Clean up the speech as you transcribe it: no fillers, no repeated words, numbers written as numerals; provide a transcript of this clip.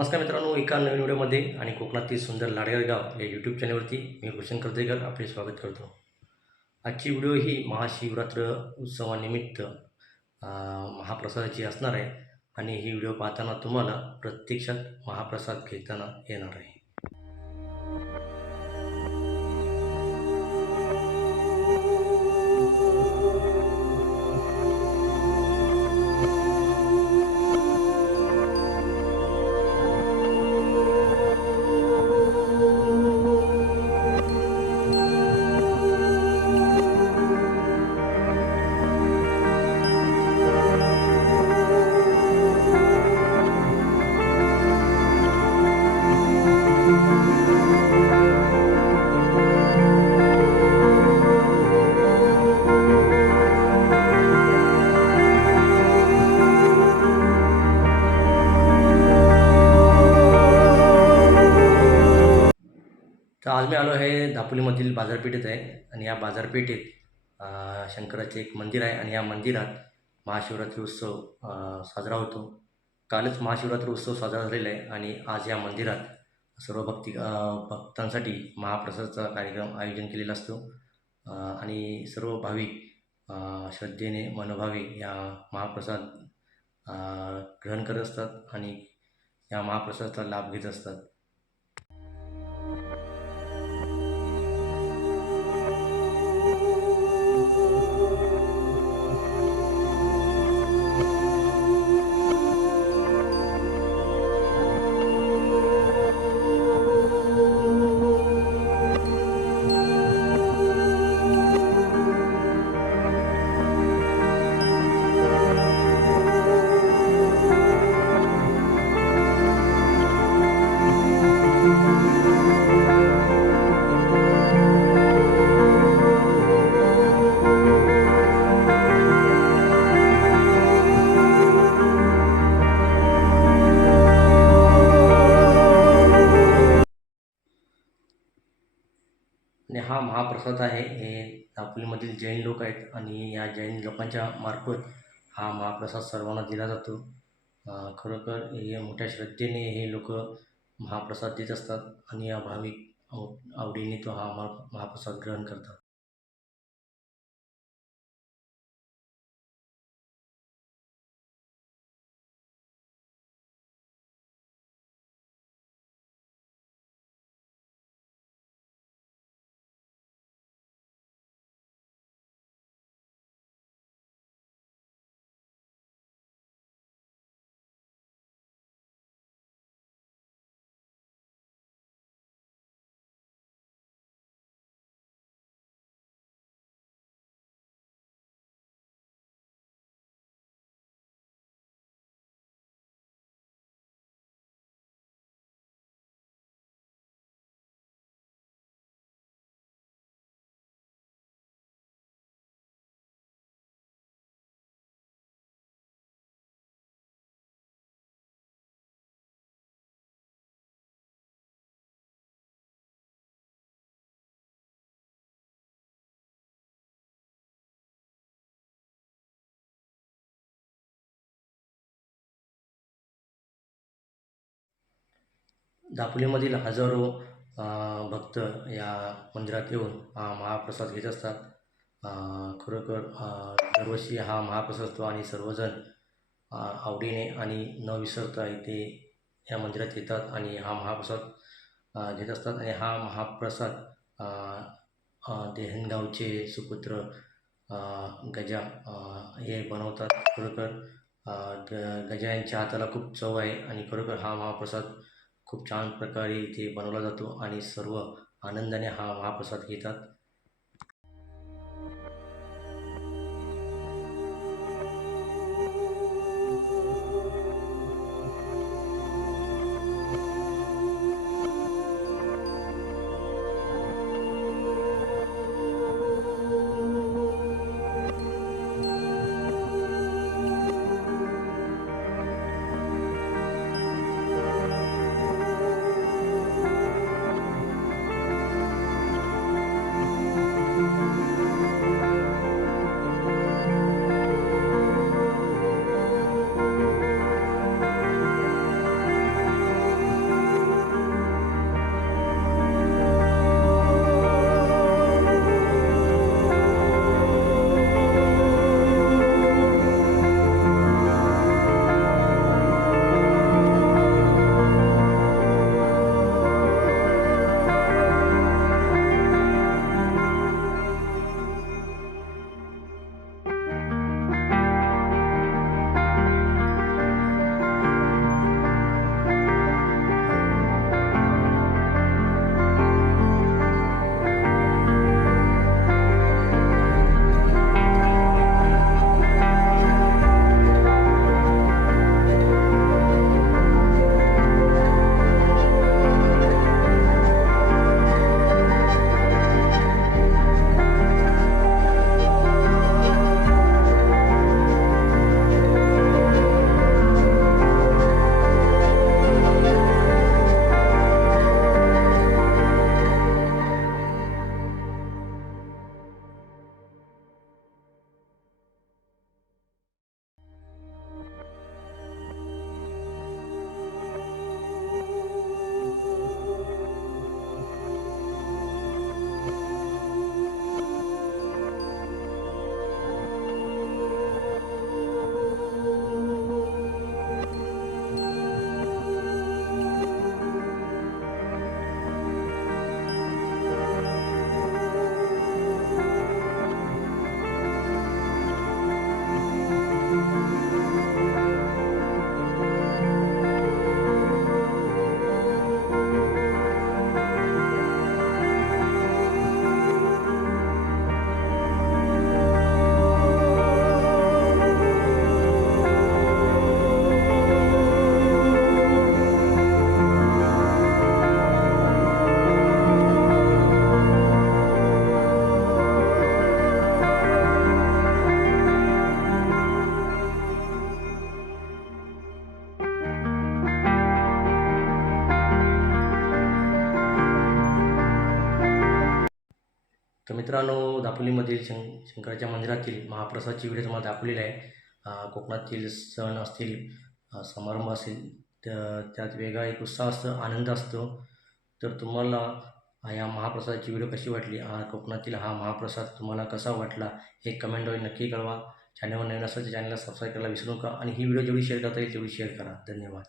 नमस्कार मित्रांनो, एका नवीन व्हिडिओमध्ये आणि कोकणातील सुंदर लाडगर गाव या यूट्यूब चॅनलवरती मी भूषण कर्जेकर आपले स्वागत करतो. आजची व्हिडिओ ही महाशिवरात्र उत्सवानिमित्त महाप्रसादाची असणार आहे आणि ही व्हिडिओ पाहताना तुम्हाला प्रत्यक्षात महाप्रसाद घेताना येणार आहे. तर आज मी आलो आहे दापोलीमधील बाजारपेठेत आहे आणि या बाजारपेठेत शंकराचे एक मंदिर आहे आणि या मंदिरात महाशिवरात्री उत्सव साजरा होतो. कालच महाशिवरात्री उत्सव साजरा झालेला आहे आणि आज या मंदिरात सर्व भक्तांसाठी महाप्रसादाचा कार्यक्रम आयोजन केलेला असतो आणि सर्व भाविक श्रद्धेने मनोभावे या महाप्रसाद ग्रहण करत असतात आणि या महाप्रसादाचा लाभ घेत असतात. आणि हा महाप्रसाद आहे हे दापोलीमधील जैन लोक आहेत आणि या जैन लोकांच्या मार्फत हा महाप्रसाद सर्वांना दिला जातो. खरोखर हे मोठ्या श्रद्धेने हे लोक महाप्रसाद देत असतात आणि या भाविक आवडीने तो हा महाप्रसाद ग्रहण करतात. दापोलीमधील हजारो भक्त या मंदिरात येऊन हा महाप्रसाद घेत असतात. खरोखर दरवर्षी हा महाप्रसाद असतो आणि सर्वजण आवडीने आणि न विसरता इथे या मंदिरात येतात आणि हा महाप्रसाद घेत असतात आणि हा महाप्रसाद देहनगावचे सुपुत्र गजा हे बनवतात. खरोखर गजा यांच्या हाताला खूप चव आहे आणि खरोखर हा महाप्रसाद खूप छान प्रकारे इथे बनवला जातो आणि सर्व आनंदाने हा महाप्रसाद घेतात. मित्रांनो, दापोलीमधील शंकराच्या मंदिरातील महाप्रसादची व्हिडिओ तुम्हाला दाखवलेली आहे. कोकणातील सण असतील, समारंभ असेल, त्यात वेगळा एक उत्साह असतो, आनंद असतो. तर तुम्हाला या महाप्रसादाची व्हिडिओ कशी वाटली? कोकणातील हा महाप्रसाद तुम्हाला कसा वाटला? हे कमेंटद्वारे नक्की कळवा. चॅनलवर नवीन असेल तर चॅनलला सबस्क्राईब करायला विसरू नका आणि ही व्हिडिओ जेवढी शेअर करता येईल तेवढी शेअर करा. धन्यवाद.